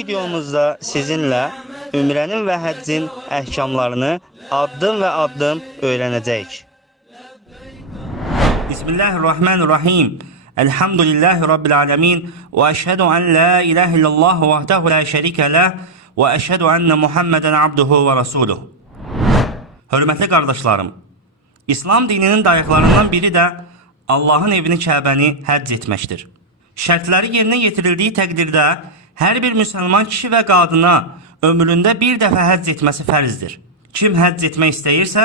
videomuzda sizinle ümrenin ve həccin əhkamlarını addım ve addım öğreneceğiz. Bismillahirrahmanirrahim. Elhamdülillahi Rabbil alemin. Ve eşhedü en la ilahe illallah vahdehu la şerike lah. Ve eşhedü enne Muhammeden abduhu ve rasuluhu. Hörmətli qardaşlarım, İslam dininin dayaqlarından biri de Allah'ın evini Kəbəni həcc etməkdir. Şərtləri yerinə yetirildiyi təqdirdə hər bir müsəlman kişi və qadına ömründə bir dəfə həcc etməsi fərzdir. Kim həcc etmək istəyirsə,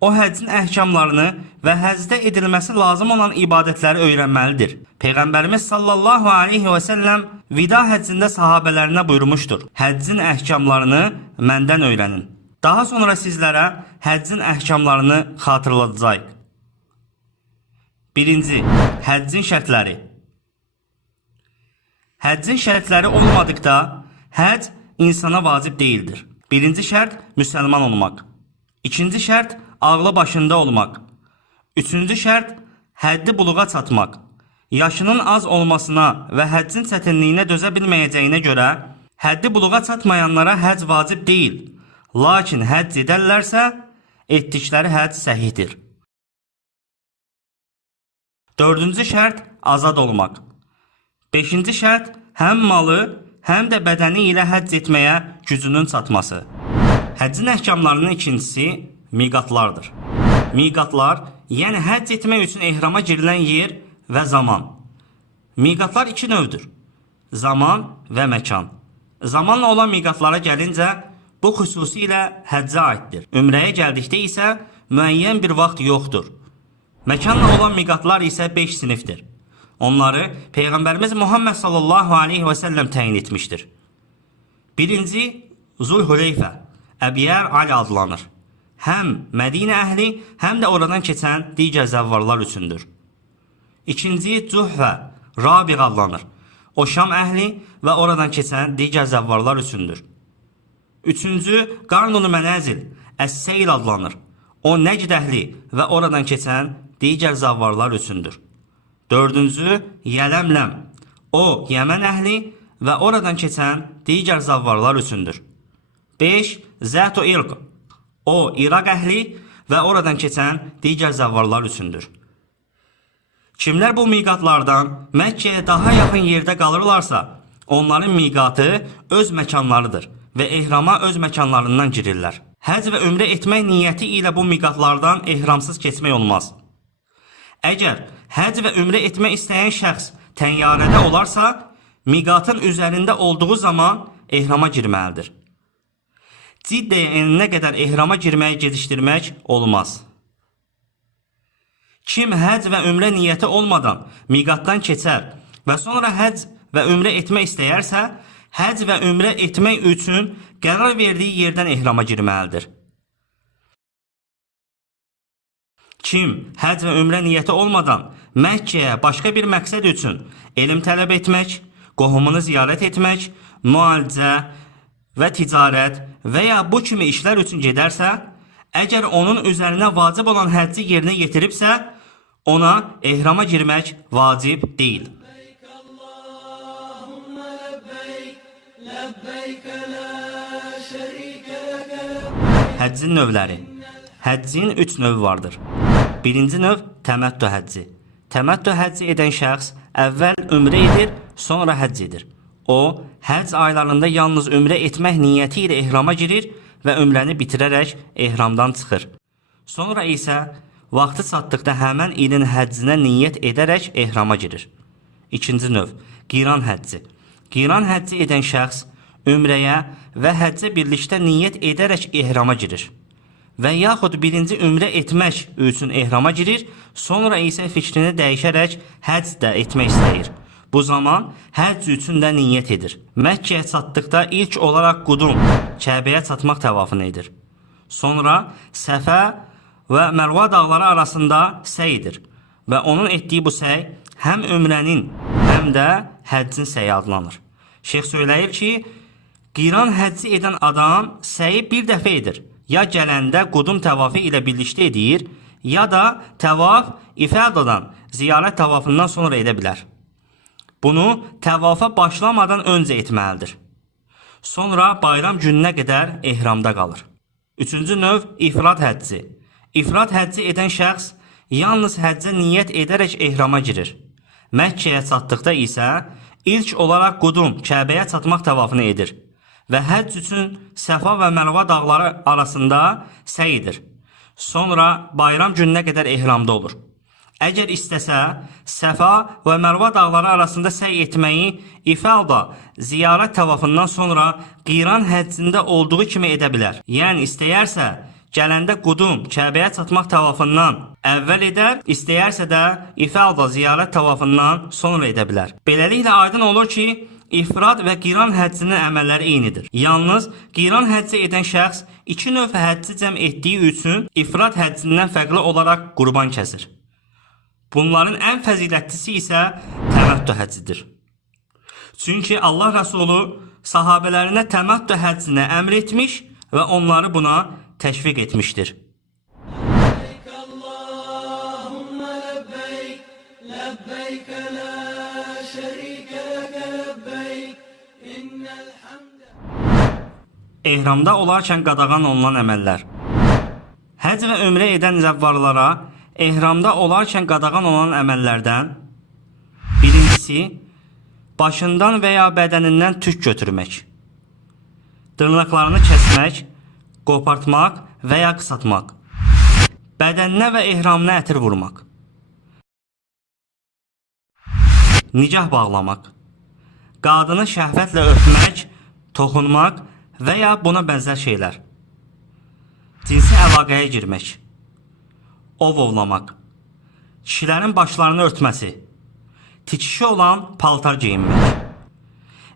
o həccin əhkamlarını və həccdə edilməsi lazım olan ibadətləri öyrənməlidir. Peyğəmbərimiz sallallahu aleyhi və səlləm vida həccində sahabələrinə buyurmuşdur: Həccin əhkamlarını məndən öyrənin. Daha sonra sizlərə həccin əhkamlarını xatırladacaq. 1. Həccin şərtləri. Həccin şərtləri olmadıqda həcc insana vacib değildir. 1. şərt müsəlman olmaq. 2. şərt ağlı başında olmaq. 3. şərt həddi buluğa çatmaq. Yaşının az olmasına və həccin çətinliyinə dözə bilməyəcəyinə görə həddi buluğa çatmayanlara həcc vacib deyil. Lakin həcc edərlərsə, etdikləri həcc səhihdir. 4. şərt azad olmaq. 5. şərt həm malı, həm də bədəni ilə həcc etməyə gücünün çatması. Həccin əhkamlarının ikincisi miqatlardır. Miqatlar, yəni həcc etmək üçün ehrama girilən yer və zaman. Miqatlar iki növdür: zaman və məkan. Zamanla olan miqatlara gəlincə, bu xüsusilə həccə aiddir. Ümrəyə gəldikdə isə müəyyən bir vaxt yoxdur. Məkanla olan miqatlar isə 5 sinifdir. Onları Peyğəmbərimiz Muhammed sallallahu aleyhi və səlləm təyin etmişdir. 1. Zulhuleyfə, Əbiyər Ali adlanır. Həm Mədinə əhli, həm də oradan keçən digər zəvvarlar üçündür. 2. Cuhfə, Rabiq adlanır. O Şam əhli və oradan keçən digər zəvvarlar üçündür. 3. Qarnun-u Mənəzil, Əs-Seyl adlanır. O Nəcd əhli və oradan keçən digər zəvvarlar üçündür. 4. Yələmləm, o Yəmən əhli və oradan keçən digər zəvvarlar üçündür. 5. Zət-u İrq, o İraq əhli və oradan keçən digər zəvvarlar üçündür. Kimlər bu miqatlardan Məkkəyə daha yaxın yerdə qalırlarsa, onların miqatı öz məkanlarıdır və ehrama öz məkanlarından girirlər. Həcc və ümrə etmək niyyəti ilə bu miqatlardan ehramsız keçmək olmaz. Əgər həcc və ümrə etmək istəyən şəxs təyyarədə olarsa, miqatın üzərində olduğu zaman ehrama girməlidir. Ciddəyə enənə qədər ehrama girməyi gecikdirmək olmaz. Kim həcc və ümrə niyyəti olmadan miqatdan keçər və sonra həcc və ümrə etmək istəyərsə, həcc və ümrə etmək üçün qərar verdiyi yerdən ehrama girməlidir. Kim həcc və ümrə niyyəti olmadan Məkkəyə başqa bir məqsəd üçün elm tələb etmək, qohumunu ziyarət etmək, müalicə və ticarət və ya bu kimi işlər üçün gedərsə, əgər onun üzərinə vacib olan həcci yerinə yetiribsə, ona ehrama girmək vacib deyil. Həccin növləri. Həccin 3 növü vardır. 1. növ təməttü həcci. Təməttü həcci edən şəxs əvvəl ümrə edir, sonra həcc edir. O, həcc aylarında yalnız ümrə etmək niyyəti ilə ehrama girir və ümrəni bitirərək ehramdan çıxır. Sonra isə vaxtı çatdıqda həmən ilin həccinə niyyət edərək ehrama girir. 2. növ qiran həcci. Qiran həcci edən şəxs ümrəyə və həccə birlikdə niyyət edərək ehrama girir. Və yaxud birinci ümrə etmək üçün ehrama girir, sonra isə fikrini dəyişərək həcc də etmək istəyir. Bu zaman həcc üçün də niyyət edir. Məkkəyə çatdıqda ilk olaraq qudum, Kəbəyə çatmaq təvafını edir. Sonra Səfə və Mərva dağları arasında səydir və onun etdiyi bu səy həm ümrənin, həm də həccin səyi adlanır. Şeyx söyləyir ki, qiran həcci edən adam səyi bir dəfə edir. Ya gələndə qudum təvafı ilə birlikdə edir, ya da təvaf ifadadan, ziyarət təvafından sonra edə bilər. Bunu təvafa başlamadan öncə etməlidir. Sonra bayram gününə qədər ehramda qalır. Üçüncü növ ifrad həcci. İfrad həcci edən şəxs yalnız həccə niyyət edərək ehrama girir. Məkkəyə çatdıqda isə ilk olaraq qudum Kəbəyə çatmaq təvafını edir və həcc üçün Səfa və Mərva dağları arasında səy edir. Sonra bayram gününə qədər ehramda olur. Əgər istəsə, Səfa və Mərva dağları arasında səy etməyi ifalda ziyarət təvafından sonra qiran həccində olduğu kimi edə bilər. Yəni istəyərsə, gələndə qudum Kəbəyə çatmaq təvafından əvvəl edər, istəyərsə də ifalda ziyarət təvafından sonra edə bilər. Beləliklə aydın olur ki, ifrad və qiran həccinin əməlləri eynidir. Yalnız qiran həcci edən şəxs iki növ həcci cəm etdiyi üçün ifrad həccindən fərqli olaraq qurban kəsir. Bunların ən fəzilətlisi isə təməttü həccidir. Çünki Allah Rəsulu sahabələrinə təməttü həccinə əmr etmiş və onları buna təşviq etmişdir. Ehramda olarkən qadağan olunan əməllər. Həcc və ömrə edən zəvvarlara ehramda olarkən qadağan olan əməllərdən birincisi, başından və ya bədənindən tük götürmək, dırnaqlarını kəsmək, qopartmaq və ya qısaltmaq, bədəninə və ehramına ətir vurmaq, nicah bağlamaq, qadını şəhvətlə öpmək, toxunmaq və ya buna bənzər şeylər, cinsi əlaqəyə girmək, ov ovlamaq, kişilərin başlarını örtməsi, tikişi olan paltar geyinmək.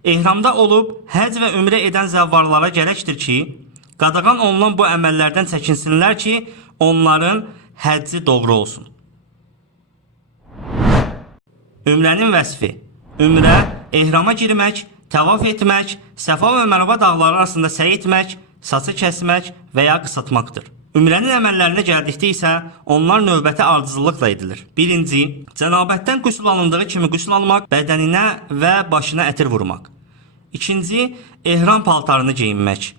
Ehramda olub həcc və ümrə edən zəvvarlara gərəkdir ki, qadağan olunan bu əməllərdən çəkinsinlər ki, onların həcci doğru olsun. Ümrənin vəsfi. Ümrə, ehrama girmək, təvaf etmək, Səfa və Mərva dağları arasında səy etmək, saçı kəsmək və ya qısaltmaqdır. Ümrənin əməllərinə gəldikdə isə onlar növbəti ardıcıllıqla edilir. Birinci, cənabətdən qüsl alındığı kimi qüsl almaq, bədəninə və başına ətir vurmaq. İkinci, ehram paltarını geyinmək.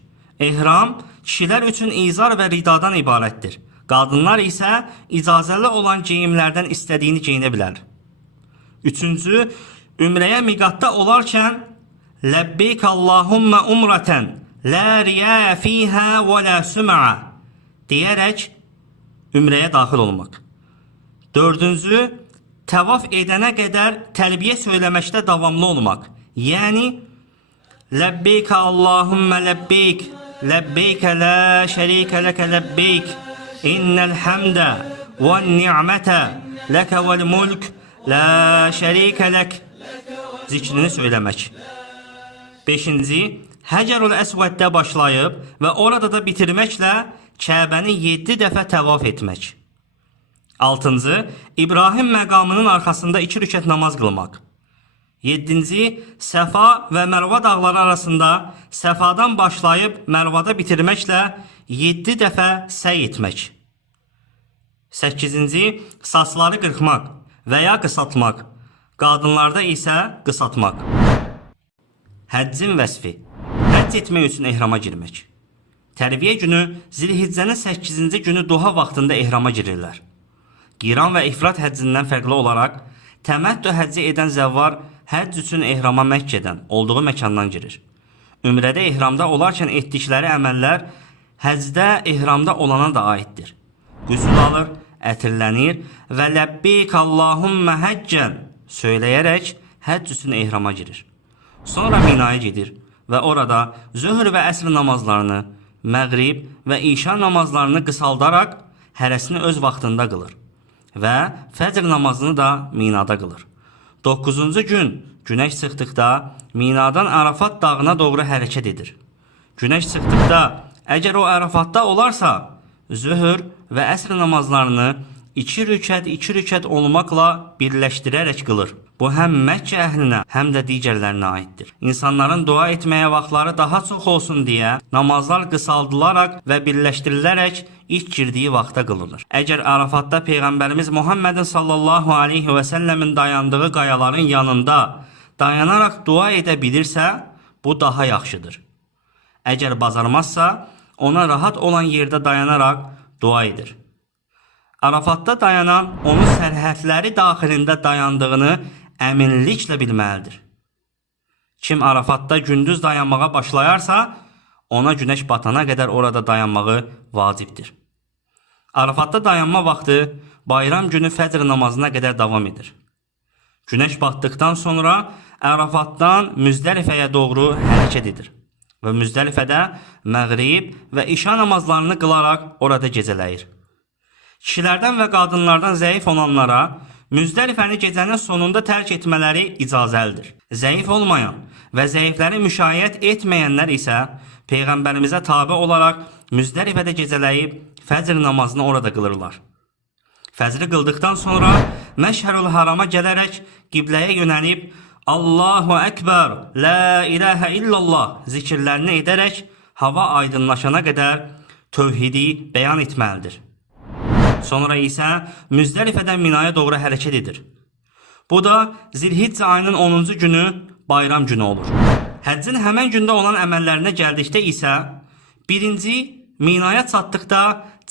Ehram kişilər üçün izar və ridadan ibarətdir. Qadınlar isə icazəli olan geyimlərdən istədiyini geyinə bilər. Üçüncü, ümrəyə miqatda olarkən Ləbbeyk Allahumma umratan la riya fiha və la sum'a deyərək ümrəyə daxil olmaq. Dördüncü, təvaf edənə qədər təlbiyə söyləməkdə davamlı olmaq. Yəni, Ləbbeyk Allahumma ləbbeyk, ləbbeyk la şərikə ləkə ləbbeyk, innəl həmdə və ni'mətə ləkə vəl mulk, la şərikə lək zikrini söyləmək. Beşinci, Həcərul Əsvəddə başlayıb və orada da bitirməklə Kəbəni 7 dəfə təvaf etmək. Altıncı, İbrahim məqamının arxasında 2 rükət namaz qılmaq. Yedinci, Səfa və Mərva dağları arasında Səfadan başlayıb Mərvada bitirməklə 7 dəfə səy etmək. Səkizinci, saçları qırxmaq və ya qısaltmaq. Qadınlarda isə qısaltmaq. Həccin vəsfi. Həcc etmək üçün ehrama girmək. Tərviyə günü Zilhiccənin 8-ci günü duha vaxtında ehrama girirlər. Qiran və ifrad həccindən fərqli olaraq, təməttü həcci edən zəvvar həcc üçün ehrama Məkkədən, olduğu məkandan girir. Ümrədə ehramda olarkən etdikləri əməllər həcdə ehramda olana da aiddir. Qüsl alır, ətirlənir və Ləbbeyk Allahumma həccən söyləyərək həcc üçün ehrama girir. Sonra Minaya gedir və orada zöhr və əsr namazlarını, məğrib və işa namazlarını qısaldaraq hərəsini öz vaxtında qılır və fəcr namazını da Minada qılır. 9-cu gün günəş çıxdıqda Minadan Ərafat dağına doğru hərəkət edir. Günəş çıxdıqda əgər o Ərafatda olarsa, zöhr və əsr namazlarını 2 rükət olmaqla birləşdirərək qılır. Bu həm Məkkə əhlinə, həm də digərlərinə aiddir. İnsanların dua etməyə vaxtları daha çox olsun deyə namazlar qısaldılaraq və birləşdirilərək ilk girdiyi vaxta qılınır. Əgər Ərafatda Peyğəmbərimiz Muhammedin sallallahu aleyhi və səlləmin dayandığı qayaların yanında dayanaraq dua edə bilirsə, bu daha yaxşıdır. Əgər bacarmazsa, ona rahat olan yerdə dayanaraq dua edir. Arafatda dayanan onun sərhədləri daxilində dayandığını əminliklə bilməlidir. Kim Arafatda gündüz dayanmağa başlayarsa, ona günəş batana qədər orada dayanmağı vacibdir. Arafatda dayanma vaxtı bayram günü fəcr namazına qədər davam edir. Günəş batdıqdan sonra Ərafatdan Müzdəlifəyə doğru hərəkət edir və Müzdəlifədə məğrib və işa namazlarını qılaraq orada gecələyir. Kişilərdən və qadınlardan zəif olanlara Müzdəlifəni gecənin sonunda tərk etmələri icazəlidir. Zəif olmayan və zəifləri müşayiət etməyənlər isə Peyğəmbərimizə tabe olaraq Müzdəlifədə gecələyib fəcr namazını orada qılırlar. Fəcri qıldıqdan sonra Məşhərül Harama gələrək qibləyə yönəlib Allahu Əkbər, La ilahə illallah zikirlərini edərək hava aydınlaşana qədər tövhidi bəyan etməlidir. Sonra isə Müzdəlifədən Minaya doğru hərəkət edir. Bu da Zilhiccə ayının 10-cu günü bayram günü olur. Həccin həmən gündə olan əməllərinə gəldikdə isə birinci Minaya çatdıqda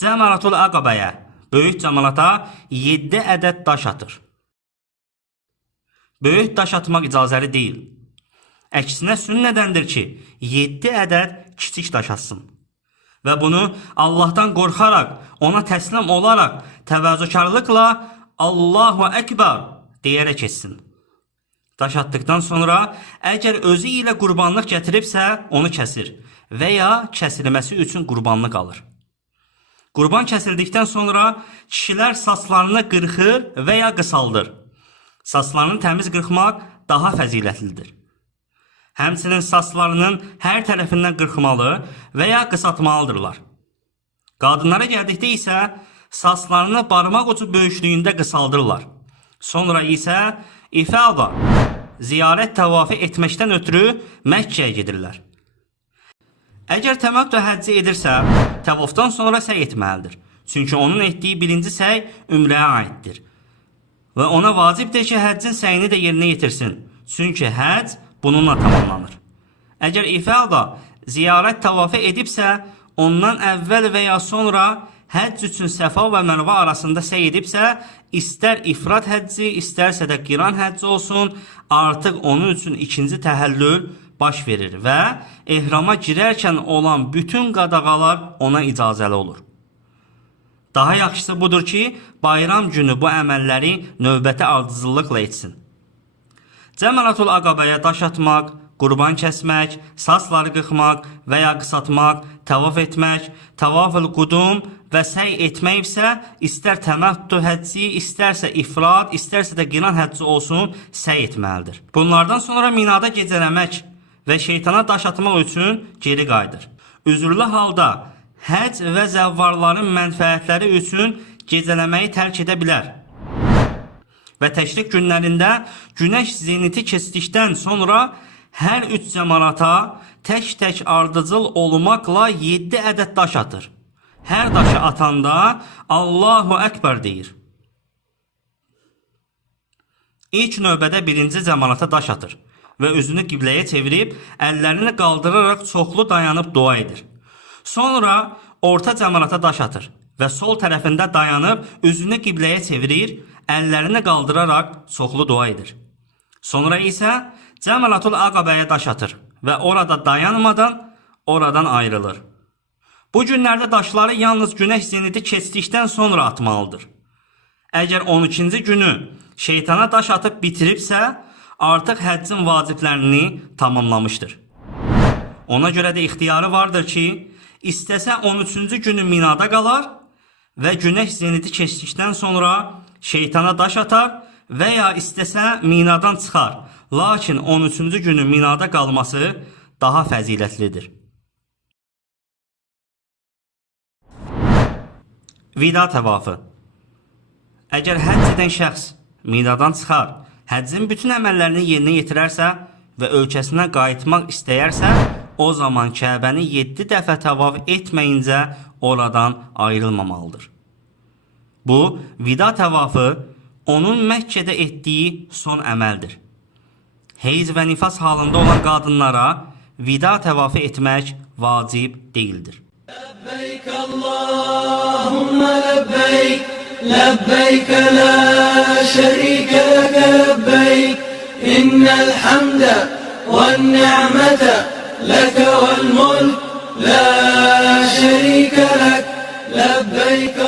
Cəmaratul Əqabəyə, böyük cəmalata 7 ədəd daş atır. Böyük daş atmaq icazəli deyil. Əksinə sünnədəndir ki, 7 ədəd kiçik daş atsın. Və bunu Allahdan qorxaraq, ona təslim olaraq, təvazökarlıqla Allahu Əkbər deyərək etsin. Daş atdıqdan sonra əgər özü ilə qurbanlıq gətiribsə, onu kəsir və ya kəsilməsi üçün qurbanlıq alır. Qurban kəsildikdən sonra kişilər saçlarını qırxır və ya qısaldır. Saçlarını təmiz qırxmaq daha fəzilətlidir. Həmçinin saçlarının hər tərəfindən qırxmalı və ya qısaltmalıdırlar. Qadınlara gəldikdə isə saçlarını barmaq ucu böyüklüyündə qısaldırlar. Sonra isə ifada, ziyarət təvafı etməkdən ötürü Məkkəyə gedirlər. Əgər təməttü həcci edirsə, təvafdan sonra səy etməlidir. Çünki onun etdiyi birinci səy ümrəyə aiddir. Və ona vacibdir ki, həccin səyini də yerinə yetirsin. Çünki həcc bununla tamamlanır. Əgər ifada, ziyarət təvafı edibsə, ondan əvvəl və ya sonra həcc üçün Səfa və Mərvə arasında səy edibsə, istər ifrad həcci, istərsə də qiran həcci olsun, artıq onun üçün ikinci təhəllül baş verir və ehrama girərkən olan bütün qadağalar ona icazəli olur. Daha yaxşısı budur ki, bayram günü bu əməlləri növbəti ardıcıllıqla etsin. Cəmaratul Əqabəyə daş atmaq, qurban kəsmək, saçları qırxmaq və ya qısaltmaq, təvaf etmək, tavafül qudum və səy etmək isə istər təməttü həcci, istərsə ifrad, istərsə də qiran həcci olsun, səy etməlidir. Bunlardan sonra Minada gecələmək və şeytana daş atmaq üçün geri qayıdır. Üzürlü halda həcc və zəvvarların mənfəətləri üçün gecələməyi tərk edə bilər. Və təşrik günlərində günəş zeniti keçdikdən sonra hər üç cəmarata tək-tək ardıcıl olmaqla 7 ədəd daş atır. Hər daşı atanda Allahu Əkbər deyir. İlk növbədə birinci cəmarata daş atır və üzünü qibləyə çevirib, əllərini qaldıraraq çoxlu dayanıb dua edir. Sonra orta cəmarata daş atır və sol tərəfində dayanıb üzünü qibləyə çevirir, əllərini qaldıraraq çoxlu dua edir. Sonra isə Cəmaratul Əqabəyə daş atır və orada dayanmadan oradan ayrılır. Bu günlərdə daşları yalnız günəş zeniti keçdikdən sonra atmalıdır. Əgər 12-ci günü şeytana daş atıb bitiribsə, artıq həccin vaciblərini tamamlamışdır. Ona görə də ixtiyarı vardır ki, istəsə 13-cü günü Minada qalar və günəş zeniti keçdikdən sonra şeytana daş atar və ya istəsə Minadan çıxar. Lakin 13-cü günü Minada qalması daha fəzilətlidir. Vida təvafı. Əgər həcc edən şəxs Minadan çıxar, həccin bütün əməllərini yerinə yetirərsə və ölkəsinə qayıtmaq istəyərsə, o zaman Kəbəni 7 dəfə təvaf etməyincə oradan ayrılmamalıdır. Bu, vida təvafı onun Məkkədə etdiyi son əməldir. Heyz və nifas halında olan qadınlara vida təvafı etmək vacib deyildir. لبيك اللهم لبيك لبيك لا شريك لك لبيك إن الحمد والنعمة لك والملك لا شريك لك لبيك